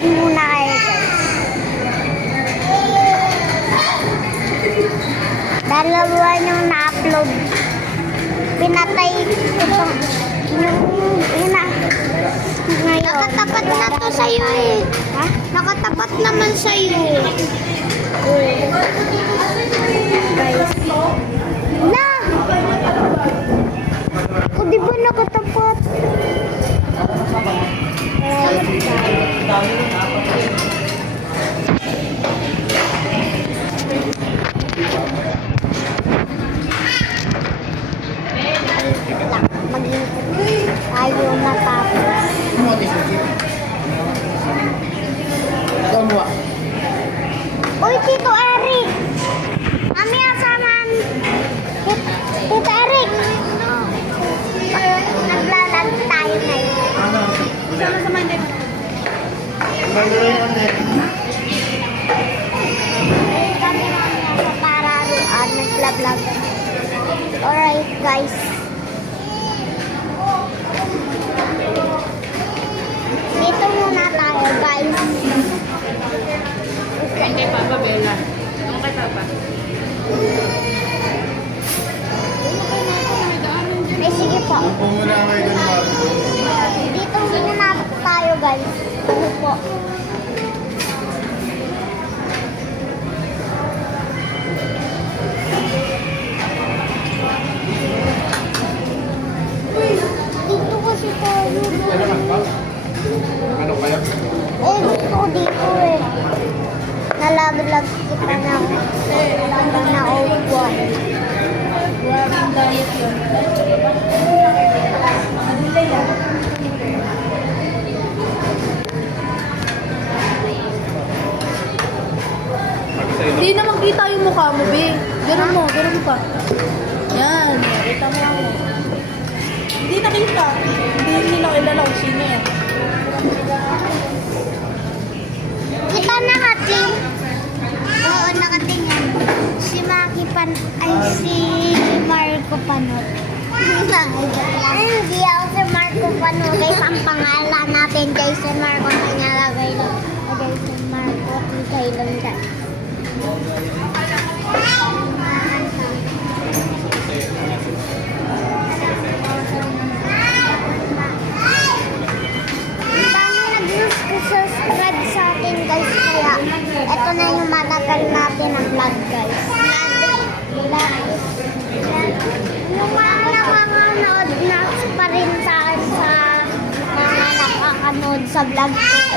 Muna kayo guys. Dalawa yung na-upload. Pinatay ko itong ngayon. Nakatapat na to sa'yo eh. Ha? Nakatapat naman sa'yo eh. Guys. Na! O di ba nakatapat? Ayaw matapos. Uy, Tito Eric! Kami asaman! Tito Eric! Naglalag tayo ngayon. Sama-sama din. Kami mamaya sa pararuan. Naglablog. Alright, guys. Dito muna tayo, guys. Kain kay Papa, Bella. Ano kay Papa? Ay, sige po. Dito muna tayo, guys. Ano po? Dito kasi tayo. Ano kaya? Eh, gusto ko dito eh. Nalaglag kita na upuan. Ang diet yun. Hindi na makita yung mukha mo, be. Ganun mo pa. Yan, kita mo ako. Hindi nakita. Hindi nila kilala kung sino yan. Kita nakating. Oo, nakatingin. Si Maki ay si Marco Panot. Hindi ako si Marco Panot. Guys, ang pangalan natin kay si Marco na nalagay lang. Kay si Marco, kay lang dyan. Subscribe sa akin guys, kaya ito na yung matagal natin ang vlog guys. Yung mga nakakanood na pa rin sa akin sa mga nakakanood sa vlog ko.